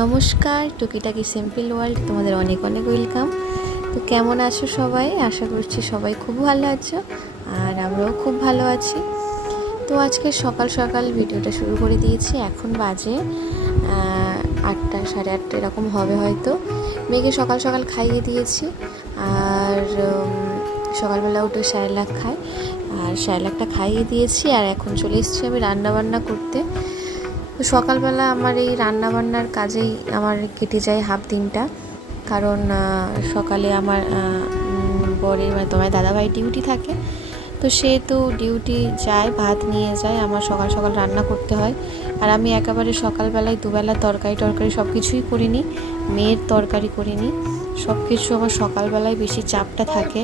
নমস্কার, টুকিটাকি simple world, তোমাদের অনেক অনেক ওয়েলকাম। তো কেমন আছো সবাই? আশা করছি সবাই খুব ভালো আছো, আর আমরাও খুব ভালো আছি। তো আজকে সকাল সকাল ভিডিওটা শুরু করে দিয়েছি, এখন বাজে আটটা, সাড়ে আটটা এরকম হবে হয়তো। মেয়েকে সকাল সকাল খাইয়ে দিয়েছি, আর সকালবেলা উঠে স্যালাক খায়। আর স্যালাকটা খাইয়ে দিয়েছি, আর এখন চলে এসেছি আমি রান্না বান্না করতে। তো সকালবেলা আমার এই রান্নাবান্নার কাজেই আমার কেটে যায় হাফ দিনটা। কারণ সকালে আমার বরের মানে তোমার দাদাভাই ডিউটি থাকে। তো সে তো ডিউটি যায়, ভাত নিয়ে যায়, আমার সকাল সকাল রান্না করতে হয়। আর আমি একেবারে সকালবেলায় দুবেলা তরকারি টরকারি সব কিছুই করিনি, মেয়ের তরকারি করিনি। সব কিছু আমার সকালবেলায় বেশি চাপটা থাকে।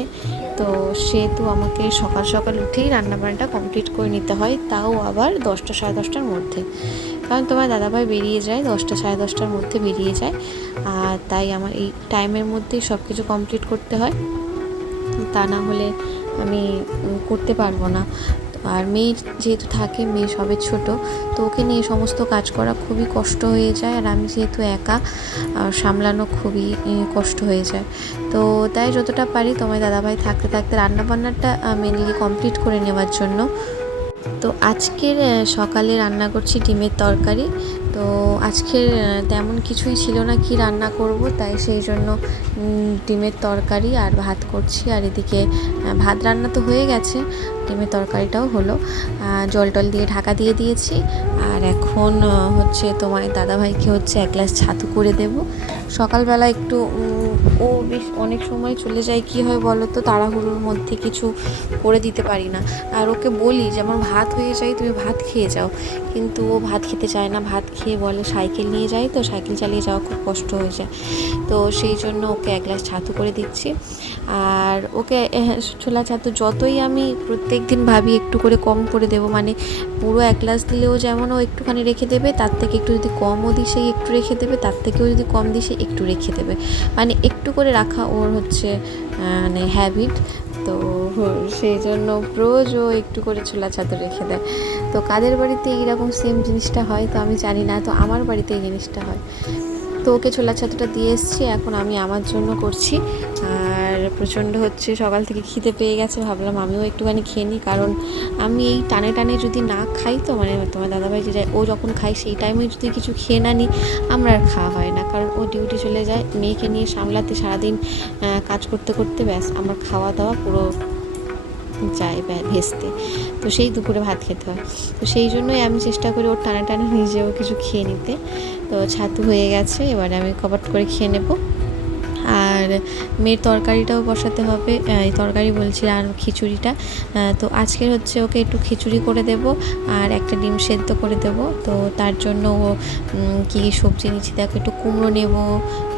তো সেহেতু আমাকে সকাল সকাল উঠেই রান্নাবান্নাটা কমপ্লিট করে নিতে হয়, তাও আবার দশটা সাড়ে দশটার মধ্যে। কারণ তোমার দাদাভাই বেরিয়ে যায়, দশটা, সাড়ে দশটার মধ্যে বেরিয়ে যায়। আর তাই আমার এই টাইমের মধ্যেই সব কিছু কমপ্লিট করতে হয়। তা না হলে আমি করতে পারব না। আর মেয়ে যেহেতু থাকে, মেয়ে সবে ছোট, তো ওকে নিয়ে সমস্ত কাজ করা খুবই কষ্ট হয়ে যায়। আর আমি যেহেতু একা সামলানো খুবই কষ্ট হয়ে যায়। তো তাই যতটা পারি তোমার দাদাভাই থাকতে থাকতে রান্নাবান্নাটা মেনলি কমপ্লিট করে নেওয়ার জন্য তো আজকের সকালে রান্না করছি ডিমের তরকারি। তো আজকের আহ, তেমন কিছুই ছিল না কি রান্না করব তাই সেই জন্য ডিমের তরকারি আর ভাত করছি। আর এদিকে ভাত রান্না তো হয়ে গেছে ডিমের তরকারিটাও হলো। জল টল দিয়ে ঢাকা দিয়ে দিয়েছি। আর এখন হচ্ছে তোমার দাদাভাইকে হচ্ছে এক গ্লাস ছাতু করে দেব। সকালবেলা একটু ও বেশ অনেক সময় চলে যায় কি হয় বলো তো? তাড়াহুড়োর মধ্যে কিছু করে দিতে পারি না। আর ওকে বলি যে আমার ভাত হয়ে যায় তুমি ভাত খেয়ে যাও। কিন্তু ও ভাত খেতে চায় না। ভাত খেয়ে বলে সাইকেল নিয়ে যাই তো, সাইকেল চালিয়ে যাওয়া খুব কষ্ট হয়ে যায়। তো সেই জন্য ওকে এক গ্লাস ছাতু করে দিচ্ছি। আর ওকে ছোলা ছাতু যতই আমি প্রত্যেক দিন ভাবি একটু করে কম করে দেবো মানে পুরো এক গ্লাস দিলেও যেমন ও একটুখানি রেখে দেবে, তার থেকে একটু যদি কমও দিই সেই একটু রেখে দেবে, তার থেকেও যদি কম দিই সে একটু রেখে দেবে। মানে একটু করে রাখা ওর হচ্ছে মানে হ্যাবিট তো সেই জন্য রোজ ও একটু করে ছোলা ছাতু রেখে দেয়। তো কাদের বাড়িতে এইরকম সেম জিনিসটা হয়, তো আমি জানি না, তো আমার বাড়িতে এই জিনিসটা হয়। তো ওকে ছোলা ছাতুটা দিয়ে এসছি, এখন আমি আমার জন্য করছি। আর প্রচণ্ড হচ্ছে, সকাল থেকে খিদে পেয়ে গেছে, ভাবলাম আমিও একটুখানি খেয়ে নিই, কারণ আমি এই টানে টানে যদি না খাই, তো মানে তোমার দাদাভাই যে যায়, ও যখন খাই সেই টাইমে যদি কিছু খেয়ে না নিই, আমার আর খাওয়া হয় না। কারণ ও ডিউটি চলে যায়, মেয়েকে নিয়ে সামলাতে সারাদিন কাজ করতে করতে ব্যাস, আমার খাওয়া দাওয়া পুরো যায় ভেস্তে। তো সেই দুপুরে ভাত খেতে হয়। তো সেই জন্যই আমি চেষ্টা করি ওর টানা টানা নিজেও কিছু খেয়ে নিতে। তো ছাতু হয়ে গেছে, এবারে আমি কপাট করে খেয়ে নেব। মেয়ের তরকারিটাও বসাতে হবে। এই তরকারি বলছি আর খিচুড়িটা। তো আজকের হচ্ছে ওকে একটু খিচুড়ি করে দেব আর একটা ডিম সেদ্ধ করে দেব। তো তার জন্য ও কী সবজি নিচ্ছি দেখো, একটু কুমড়ো নেব,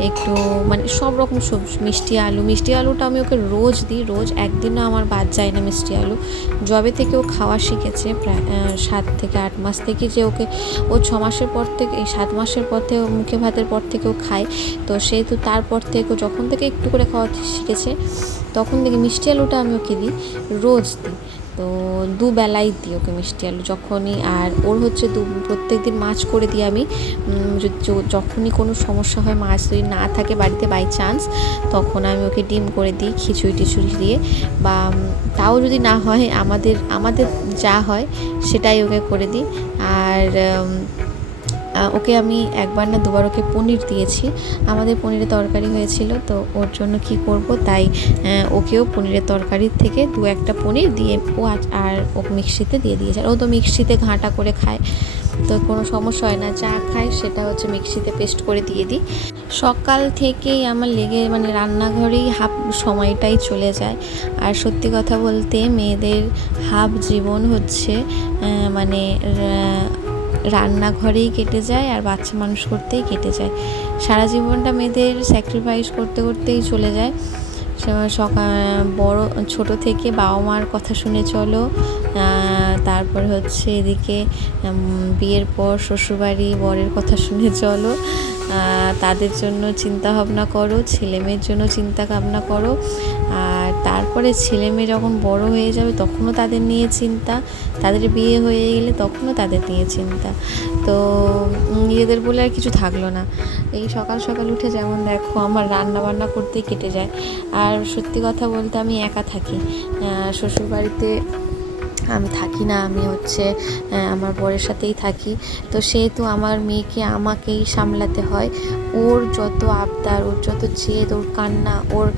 একটু মানে সব রকম সবজি, মিষ্টি আলু। মিষ্টি আলুটা আমি ওকে রোজ দিই, রোজ একদিনও আমার বাদ যায় না মিষ্টি আলু। জবে থেকে ও খাওয়া শিখেছে প্রায় সাত থেকে আট মাস থেকে যে ওকে, ও ছ মাসের পর থেকে, এই সাত মাসের পর থেকে ও মুখে ভাতের পর থেকেও খায়। তো সেহেতু তারপর থেকে ও যখন থেকে একটু করে খাওয়া শিখেছে। তখন থেকে মিষ্টি আলুটা আমি ওকে দিই, রোজ দিই। তো দুবেলাই দিই ওকে মিষ্টি আলু যখনই। আর ওর হচ্ছে দু প্রত্যেক দিন মাছ করে দিই আমি। যখনই কোনো সমস্যা হয়, মাছ যদি না থাকে বাড়িতে বাই চান্স তখন আমি ওকে ডিম করে দিই, খিচুড়ি টিচুড়ি দিয়ে। বা তাও যদি না হয়, আমাদের আমাদের যা হয়, সেটাই ওকে করে দিই। আর ওকে আমি একবার না দুবার ওকে পনির দিয়েছি। আমাদের পনিরের তরকারি হয়েছিল, তো ওর জন্য কি করব তাই ওকেও পনিরের তরকারির থেকে দু একটা পনির দিয়ে ও আর ও মিক্সিতে দিয়ে দিয়েছে আর ও তো মিক্সিতে ঘাঁটা করে খায়, তো কোনো সমস্যা হয় না। যা খায় সেটা হচ্ছে মিক্সিতে পেস্ট করে দিয়ে দিই। সকাল থেকেই আমার লেগে মানে রান্নাঘরেই হাফ সময়টাই চলে যায়। আর সত্যি কথা বলতে মেয়েদের হাফ জীবন হচ্ছে মানে রান্নাঘরেই কেটে যায় আর বাচ্চা মানুষ করতেই কেটে যায়। সারা জীবনটা মেয়েদের স্যাক্রিফাইস করতে করতেই চলে যায়। সকাল, বড়, ছোট থেকে বাবা মার কথা শুনে চলো। তারপর হচ্ছে এদিকে বিয়ের পর শ্বশুরবাড়ি বরের কথা শুনে চলো। তাদের জন্য চিন্তা ভাবনা করো ছেলে মেয়ের জন্য চিন্তা ভাবনা করো। আর তারপরে ছেলে মেয়ে যখন বড় হয়ে যাবে, তখনও তাদের নিয়ে চিন্তা। তাদের বিয়ে হয়ে গেলে তখনও তাদের নিয়ে চিন্তা। তো নিজেদের বলে আর কিছু থাকল না। এই সকাল সকাল উঠে যেমন দেখো আমার রান্না বান্না করতেই কেটে যায়। আর সত্যি কথা বলতে আমি একা থাকি। শ্বশুরবাড়িতে আমি থাকি না, আমি হচ্ছে আমার বরের সাথেই থাকি। তো সেহেতু আমার মেয়েকে আমাকেই সামলাতে হয়। ওর যত আবদার, ওর যত জেদ, ওর কান্না, ওর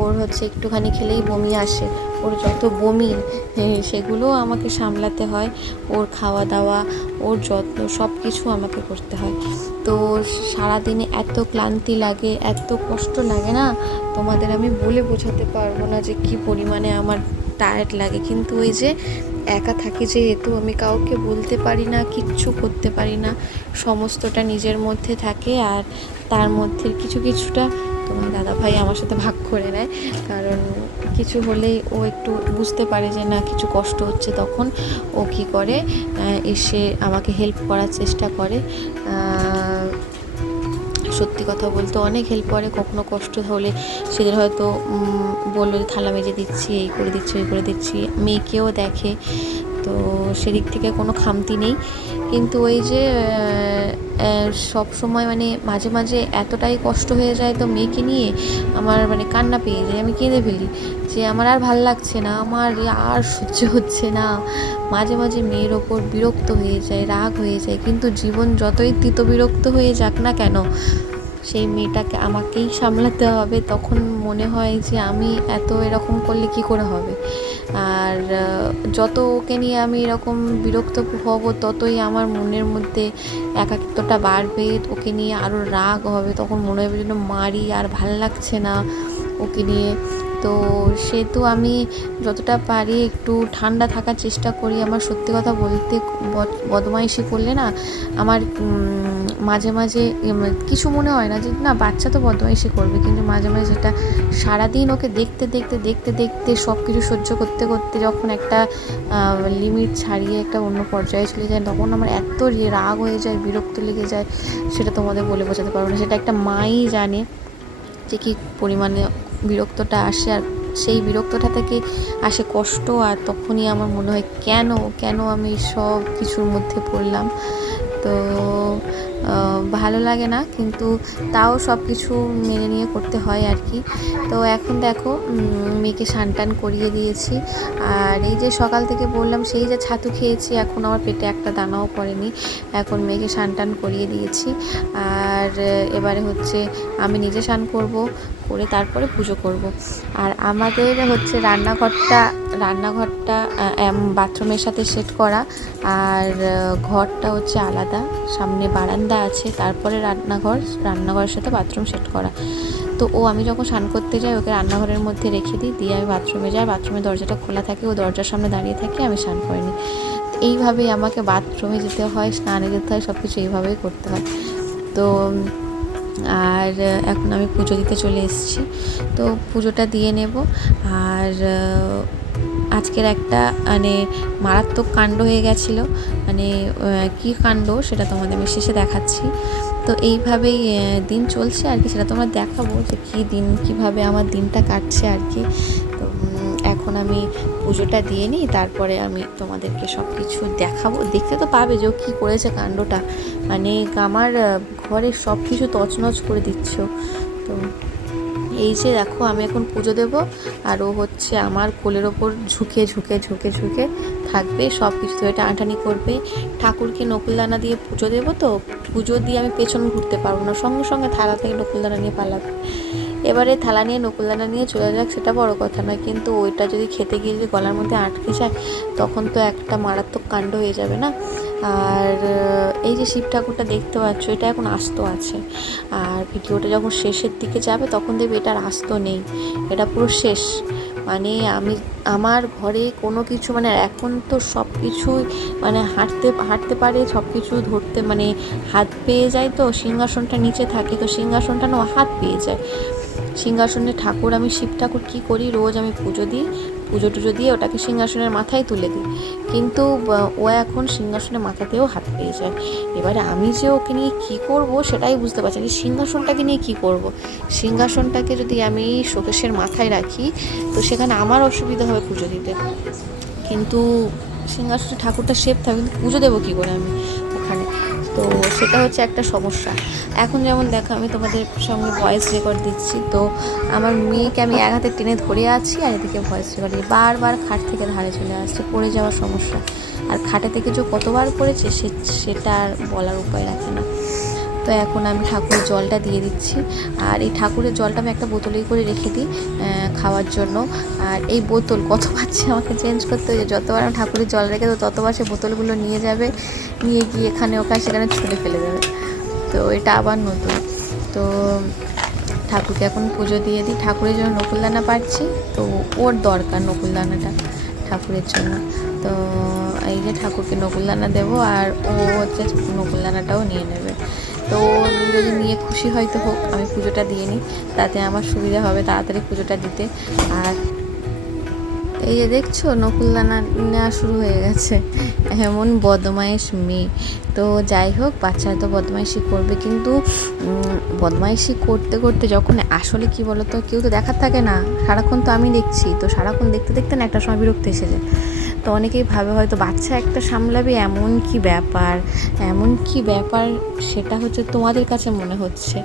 ওর হচ্ছে একটুখানি খেলেই বমি আসে। ওর যত বমি সেগুলোও আমাকে সামলাতে হয়। ওর খাওয়া দাওয়া ওর যত্ন সব কিছু আমাকে করতে হয়। তো সারাদিনে এত ক্লান্তি লাগে, এত কষ্ট লাগে না? তোমাদের আমি বলে বোঝাতে পারব না যে কি পরিমাণে আমার টায়ার্ড লাগে। কিন্তু ওই যে একা থাকি যেহেতু, আমি কাউকে বলতে পারি না, কিচ্ছু করতে পারি না। সমস্তটা নিজের মধ্যে থাকে আর তার মধ্যে কিছু কিছুটা তোমার দাদা ভাই আমার সাথে ভাগ করে নেয়। কারণ কিছু হলেই ও একটু বুঝতে পারে যে না, কিছু কষ্ট হচ্ছে তখন। ও কী করে? এসে আমাকে হেল্প করার চেষ্টা করে। সত্যি কথা বলতে অনেক হেল্প করে, কখনো কষ্ট হলে সেদের হয়তো বলল যে, থালা মেজে দিচ্ছি, এই করে দিচ্ছি, ওই করে দিচ্ছি। মেয়েকেও দেখে, তো সেদিক থেকে কোনো খামতি নেই। কিন্তু ওই যে সব সময় মানে মাঝে মাঝে এতটাই কষ্ট হয়ে যায় তো মেয়েকে নিয়ে, আমার মানে কান্না পেয়ে যায়, আমি কেঁদে ফেলি যে আমার আর ভালো লাগছে না, আমার আর সহ্য হচ্ছে না। মাঝে মাঝে মেয়ের ওপর বিরক্ত হয়ে যায়, রাগ হয়ে যায়, কিন্তু জীবন যতই তিত বিরক্ত হয়ে যাক না কেন, সেই মেয়েটাকে আমাকেই সামলাতে হবে, তখন মনে হয় যে আমি এত এরকম করলে কি করে হবে? আর যত ওকে নিয়ে আমি এরকম বিরক্ত হব, ততই আমার মনের মধ্যে একাকিত্বটা বাড়বে। ওকে নিয়ে আরও রাগ হবে, তখন মনে হবে যেন মারি আর ভালো লাগছে না। ওকে নিয়ে তো সেহেতু আমি যতটা পারি একটু ঠান্ডা থাকার চেষ্টা করি। আমার সত্যি কথা বলতে বদ- বদমাইশি করলে না আমার মাঝে মাঝে কিছু মনে হয় না যে না বাচ্চা তো বদমাইশি করবে। কিন্তু মাঝে মাঝে যেটা সারাদিন ওকে দেখতে দেখতে দেখতে দেখতে সব কিছু সহ্য করতে করতে যখন একটা লিমিট ছাড়িয়ে একটা অন্য পর্যায়ে চলে যায়, তখন আমার এত রাগ হয়ে যায়, বিরক্ত লেগে যায়, সেটা তোমাদের বলে বোঝাতে পারব না। সেটা একটা মাই জানে যে কী পরিমাণে বিরক্তটা আসে আর সেই বিরক্তটা থেকে আসে কষ্ট আর তখনই আমার মনে হয় কেন কেন আমি সব কিছুর মধ্যে পড়লাম। তো ভালো লাগে না, কিন্তু তাও সব কিছু মেনে নিয়ে করতে হয় আর কি। তো এখন দেখো মেয়েকে টান করিয়ে দিয়েছি। আর এই যে সকাল থেকে বললাম, সেই যে ছাতু খেয়েছি, এখন আমার পেটে একটা দানাও পড়েনি। এখন মেয়েকে টান করিয়ে দিয়েছি। আর এবারে হচ্ছে আমি নিজে স্নান করব, করে তারপরে পুজো করব। আর আমাদের হচ্ছে রান্নাঘরটা রান্নাঘরটা বাথরুমের সাথে সেট করা। আর ঘরটা হচ্ছে আলাদা, সামনে বারান্দা আছে, তারপরে রান্নাঘর, রান্নাঘরের সাথে বাথরুম সেট করা। তো ও, আমি যখন স্নান করতে যাই, ওকে রান্নাঘরের মধ্যে রেখে দিই, দিয়ে আমি বাথরুমে যাই। বাথরুমের দরজাটা খোলা থাকে, ও দরজার সামনে দাঁড়িয়ে থাকে, আমি স্নান করে নিই। তো এইভাবেই আমাকে বাথরুমে যেতে হয়, স্নানে যেতে হয় সব কিছু এইভাবেই করতে হয়। তো আর এখন আমি পুজো দিতে চলে এসেছি। তো পুজোটা দিয়ে নেব। আর আজকের একটা মানে মারাত্মক কাণ্ড হয়ে গেছিল। মানে কী কাণ্ড সেটা তোমাদের আমি শেষে দেখাচ্ছি। তো এইভাবেই দিন চলছে আর কি, সেটা তোমরা দেখাবো যে কী দিন, কীভাবে আমার দিনটা কাটছে আর কি। তো এখন আমি পুজোটা দিয়ে নিই, তারপরে আমি তোমাদেরকে সব কিছু দেখাবো। দেখতে তো পাবে যে ও কী করেছে কাণ্ডটা। মানে আমার ঘরে সব কিছু তছনছ করে দিচ্ছ। তো এই যে দেখো, আমি এখন পুজো দেব আর ও হচ্ছে আমার কোলের ওপর ঝুঁকে ঝুঁকে ঝুঁকে ঝুঁকে থাকবে, সব কিছু ধরে টানাটানি করবে। ঠাকুরকে নকুলদানা দিয়ে পুজো দেবো তো, পুজো দিয়ে আমি পেছন ঘুরতে পারব না, সঙ্গে সঙ্গে থালা থেকে নকুলদানা নিয়ে পালাবে। এবারে থালা নিয়ে নকুলদানা নিয়ে চলে যাক, সেটা বড় কথা নয়, কিন্তু ওইটা যদি খেতে গিয়ে যদি গলার মধ্যে আটকে যায়, তখন তো একটা মারাত্মক কাণ্ড হয়ে যাবে না? আর এই যে শিব ঠাকুরটা দেখতে পাচ্ছ, এটা এখন আস্ত আছে। আর ভিডিওটা যখন শেষের দিকে যাবে, তখন দেখবে এটার আস্ত নেই। এটা পুরো শেষ। মানে আমি, আমার ঘরে কোনো কিছু মানে এখন তো সব কিছুই মানে হাঁটতে হাঁটতে পারে, সব কিছু ধরতে মানে হাত পেয়ে যায় তো, সিংহাসনটা নিচে থাকে, তো সিংহাসনটা না হাত পেয়ে যায়। সিংহাসনে ঠাকুর, আমি শিব ঠাকুর কী করি? রোজ আমি পুজো দিই। পুজো টুজো দিয়ে ওটাকে সিংহাসনের মাথায় তুলে দিই। কিন্তু ও এখন সিংহাসনের মাথাতেও হাত পেয়ে যায়। এবারে আমি যে ওকে নিয়ে কী করব সেটাই বুঝতে পারছি না। সিংহাসনটাকে নিয়ে কী করব? সিংহাসনটাকে যদি আমি শোকেশের মাথায় রাখি, তো সেখানে আমার অসুবিধা হবে পুজো দিতে। কিন্তু, সিংহাসনে ঠাকুরটা শেপ থাকবে, কিন্তু পুজো দেবো কী করে আমি? তো সেটা হচ্ছে একটা সমস্যা। এখন যেমন দেখো আমি তোমাদের সঙ্গে ভয়েস রেকর্ড দিচ্ছি, তো আমার মেয়েকে আমি এক হাতে টেনে ধরে আছি আর এদিকে ভয়েস রেকর্ড বারবার খাট থেকে ধারে চলে আসছে, পড়ে যাওয়ার সমস্যা। আর খাটে থেকে যে কতবার পড়েছে সে, সেটা আর বলার উপায় রাখে না। তো এখন আমি ঠাকুরের জলটা দিয়ে দিচ্ছি। আর এই ঠাকুরের জলটা আমি একটা বোতলেই করে রেখে দিই খাওয়ার জন্য। আর এই বোতল কতবার যে আমাকে চেঞ্জ করতে হয়েছে? যতবার আমি ঠাকুরের জল রেখে দেবো, ততবার সে বোতলগুলো নিয়ে যাবে, নিয়ে গিয়ে এখানে ওখানে সেখানে ছুঁড়ে ফেলে দেবে। তো এটা আবার নতুন। তো ঠাকুরকে এখন পুজো দিয়ে দিই। ঠাকুরের জন্য নকুলদানা পাচ্ছি তো ওর দরকার নকুলদানাটা ঠাকুরের জন্য। তো এই যে ঠাকুরকে নকুলদানা দেবো, আর ও হচ্ছে নকুলদানাটাও নিয়ে নেবে। তো যদি নিয়ে খুশি হয়তো হোক, আমি পুজোটা দিয়ে নিই। তাতে আমার সুবিধা হবে তাড়াতাড়ি পুজোটা দিতে। আর এই যে দেখছ, নকুলদানা নেওয়া শুরু হয়ে গেছে। এমন বদমাইশ মেয়ে। তো যাই হোক, বাচ্চারা তো বদমাইশি করবে, কিন্তু বদমাইশি করতে করতে যখন আসলে কি বলতো, কেউ তো দেখার থাকে না। সারাক্ষণ তো আমি দেখছি। তো সারাক্ষণ দেখতে দেখতে না একটা সময় বিরক্ত এসে যায়। তো অনেকেই ভাবে হয়তো বাচ্চা একটা সামলাবে, এমন কি ব্যাপার? এমন কি ব্যাপার? সেটা হচ্ছে তোমাদের কাছে মনে হচ্ছে।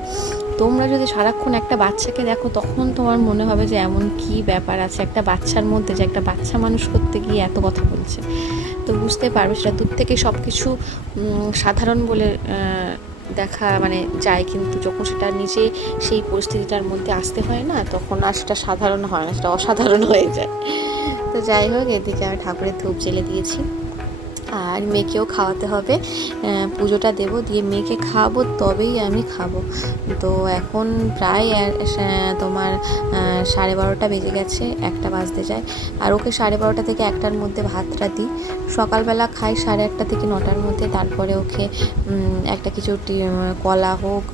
তোমরা যদি সারাক্ষণ একটা বাচ্চাকে দেখো, তখন তোমার মনে হবে যে এমন কি ব্যাপার আছে। একটা বাচ্চার মধ্যে যে একটা বাচ্চা মানুষ করতে গিয়ে এত কথা বলছে। তো বুঝতে পারবে সেটা দূর থেকে সব কিছু সাধারণ বলে দেখা মানে যায়। কিন্তু যখন সেটা নিজে সেই পরিস্থিতিটার মধ্যে আসতে হয় না, তখন আর সেটা সাধারণ হয় না, সেটা অসাধারণ হয়ে যায়। তো যাই হোক, এদিকে আমি ঠাকুরের ধূপ জেলে দিয়েছি। আর মেয়েকেও খাওয়াতে হবে। পুজোটা দেবো, দিয়ে মেয়েকে খাওয়াবো, তবেই আমি খাব। তো এখন প্রায় তোমার সাড়ে বারোটা বেজে গেছে, একটা বাজতে যায়। আর ওকে সাড়ে বারোটা থেকে একটার মধ্যে ভাতটা দিই। সকালবেলা খাই সাড়ে আটটা থেকে নটার মধ্যে, তারপরে ওকে একটা কিছু কলা হোক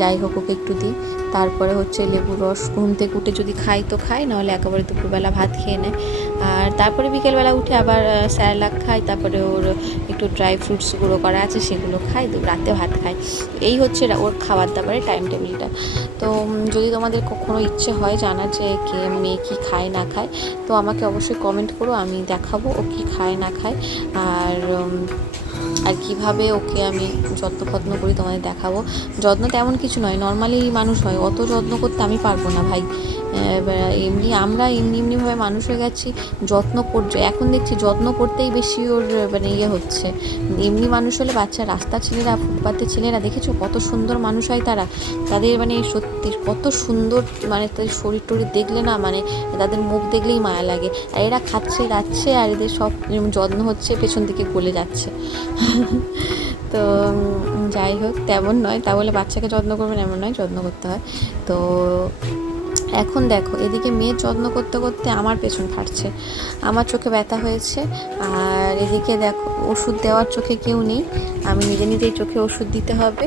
যাই হোক ওকে একটু দিই। তারপরে হচ্ছে লেবুর রস, ঘুম থেকে উঠে যদি খাই তো খাই, নাহলে একেবারে দুপুরবেলা ভাত খেয়ে নেয়। আর তারপরে বিকেলবেলা উঠে আবার স্যালাক খাই, তারপরে ওর একটু ড্রাই ফ্রুটস গুঁড়ো করা আছে সেগুলো খাই রাতে ভাত খাই। এই হচ্ছে ওর খাবার দাবারের টাইম টেবিলটা তো যদি তোমাদের কখনো ইচ্ছে হয় জানার যে কে মেয়ে কী খায়, না খায়, তো আমাকে অবশ্যই কমেন্ট করো, আমি দেখাবো ও কী খায়, না খায়। আর আর কীভাবে ওকে আমি যত্ন ফত্ন করি তোমাদের দেখাবো। যত্ন তেমন কিছু নয় নর্মালি মানুষ হয়, অত যত্ন করতে আমি পারব না ভাই। এমনি আমরা এমনি এমনিভাবে মানুষ হয়ে গেছি, যত্ন করছে, এখন দেখছি যত্ন করতেই বেশি ওর মানে ইয়ে হচ্ছে। এমনি মানুষ হলে বাচ্চা রাস্তা ছেলেরা ফুটপাতের ছেলেরা, দেখেছ কত সুন্দর মানুষ হয় তারা। তাদের মানে সত্যি কত সুন্দর মানে তাদের শরীর টরীর দেখলে না মানে তাদের মুখ দেখলেই মায়া লাগে। আর এরা খাচ্ছে, রাচ্ছে, আর এদের সব যত্ন হচ্ছে, পেছন দিকে গলে যাচ্ছে। তো যাই হোক, তেমন নয়। তা বলে বাচ্চাকে যত্ন করবেন, এমন নয়, যত্ন করতে হয়। তো এখন দেখো, এদিকে মেয়ের যত্ন করতে করতে আমার পেছন ফাটছে আমার চোখে ব্যথা হয়েছে, আর এদিকে দেখো, ওষুধ দেওয়ার চোখে কেউ নেই। আমি নিজে নিজেই চোখে ওষুধ দিতে হবে।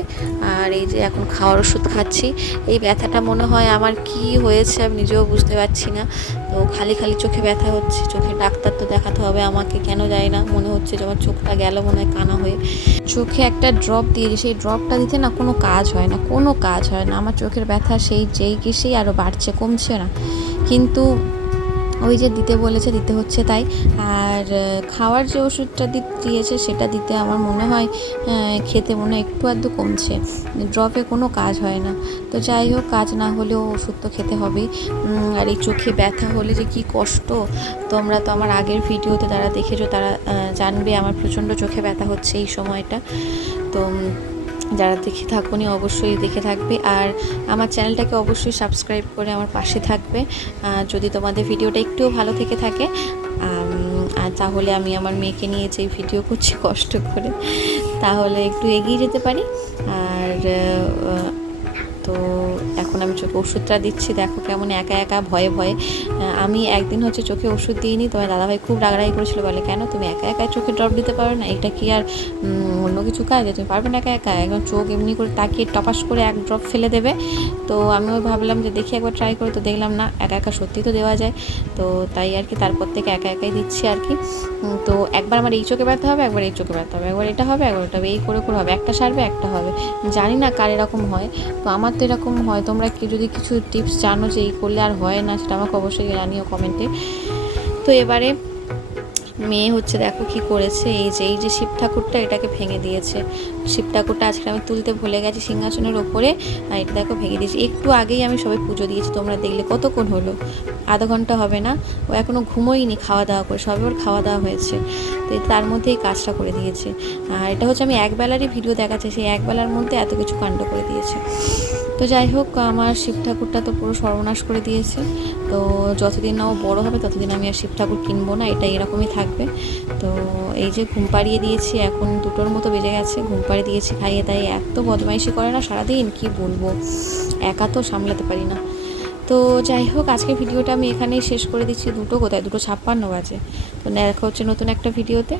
আর এই যে এখন খাওয়ার ওষুধ খাচ্ছি, এই ব্যথাটা মনে হয় আমার কি হয়েছে আমি নিজেও বুঝতে পারছি না। তো খালি খালি চোখে ব্যথা হচ্ছে চোখে ডাক্তার তো দেখাতে হবে আমাকে, কেন যায় না, মনে হচ্ছে যে আমার চোখটা গেল মনে হয় কানা হয়ে। চোখে একটা ড্রপ দিয়েছি সেই ড্রপটা দিতে না কোনো কাজ হয় না, কোনো কাজ হয় না। আমার চোখের ব্যথা সেই, যেই কি সেই আরও বাড়ছে, কমছে না। কিন্তু ওই যে দিতে বলেছে, দিতে হচ্ছে তাই। আর খাওয়ার যে ওষুধটা দিয়েছে সেটা দিতে আমার মনে হয় খেতে মনে হয় একটু আধটু কমছে। ড্রপে কোনো কাজ হয় না। তো যাই হোক, কাজ না হলেও ওষুধ তো খেতে হবেই। আর এই চোখে ব্যথা হলে যে কি কষ্ট! তোমরা তো আমার আগের ভিডিওতে তারা দেখেছ তারা জানবে আমার প্রচণ্ড চোখে ব্যথা হচ্ছে এই সময়টা। তো যারা দেখে থাকুনি অবশ্যই দেখে থাকবে। আর আমার চ্যানেলটাকে অবশ্যই সাবস্ক্রাইব করে আমার পাশে থাকবে। যদি তোমাদের ভিডিওটা একটুও ভালো থেকে থাকে আর তাহলে আমি আমার মেয়েকে নিয়ে যে ভিডিও করছি কষ্ট করে, তাহলে একটু এগিয়ে যেতে পারি। আর তো এখন আমি চোখে ওষুধটা দিচ্ছি। দেখো কেমন একা একা, ভয়ে ভয়ে। আমি একদিন হচ্ছে চোখে ওষুধ দিইনি। তোমার দাদাভাই খুব রাগারাগি করেছিল। বলে, কেন? তুমি একা একা চোখে ড্রপ দিতে পারো না? এটা কি আর অন্য কিছু কাজ? তুমি পারবে না একা একা? একদম চোখ এমনি করে তাকিয়ে টপাস করে এক ড্রপ ফেলে দেবে। তো আমিও ভাবলাম যে, দেখি একবার ট্রাই করে। তো দেখলাম, না, একা একা সত্যি তো দেওয়া যায়। তো তাই আর কি, তারপর থেকে একা একাই দিচ্ছি আর কি। তো একবার আমার এই চোখে ব্যথা হবে, একবার এই চোখে ব্যথা হবে। একবার এটা হবে, একবার ওটা হবে, এই করে করে হবে। একটা সারবে, একটা হবে। জানি না কার এরকম হয়। তো আমার তো এরকম হয় তোমরা কি যদি কিছু টিপস জানো যে এই করলে আর হয় না, সেটা আমাকে অবশ্যই জানিও কমেন্টে তো এবারে মেয়ে হচ্ছে দেখো কি করেছে, এই যে এই যে শিব ঠাকুরটা এটাকে ভেঙে দিয়েছে। শিব ঠাকুরটা আজকে আমি তুলতে ভুলে গেছি সিংহাসনের ওপরে, আর এটা দেখো ভেঙে দিয়েছি। একটু আগেই আমি সবাই পুজো দিয়েছি, তোমরা দেখলে কতক্ষণ হলো? আধা ঘণ্টা হবে না, ও এখনও ঘুমোয়নি খাওয়া দাওয়া করে, সবে ওর খাওয়া দাওয়া হয়েছে। তো তার মধ্যে এই কাজটা করে দিয়েছে। আর এটা হচ্ছে আমি একবেলারই ভিডিও দেখাচ্ছি, সেই একবেলার মধ্যে এত কিছু কাণ্ড করে দিয়েছে। তো যাই হোক, আমার শিব ঠাকুরটা তো পুরো সর্বনাশ করে দিয়েছে। তো যতদিন না ও বড়ো হবে, ততদিন আমি আর শিব ঠাকুর কিনবো না এটা এরকমই থাকবে। তো এই যে ঘুম পাড়িয়ে দিয়েছি, এখন দুটোর মতো বেজে গেছে, ঘুম পাড়িয়ে দিয়েছি খাইয়ে তাই এত বদমাইশি করে না সারাদিন, কি বলব? একা তো সামলাতে পারি না। তো যাই হোক, আজকের ভিডিওটা আমি এখানেই শেষ করে দিচ্ছি, দুটো কোথায়? দুটো ছাপ্পান্ন বাজে। তো দেখা হচ্ছে নতুন একটা ভিডিওতে।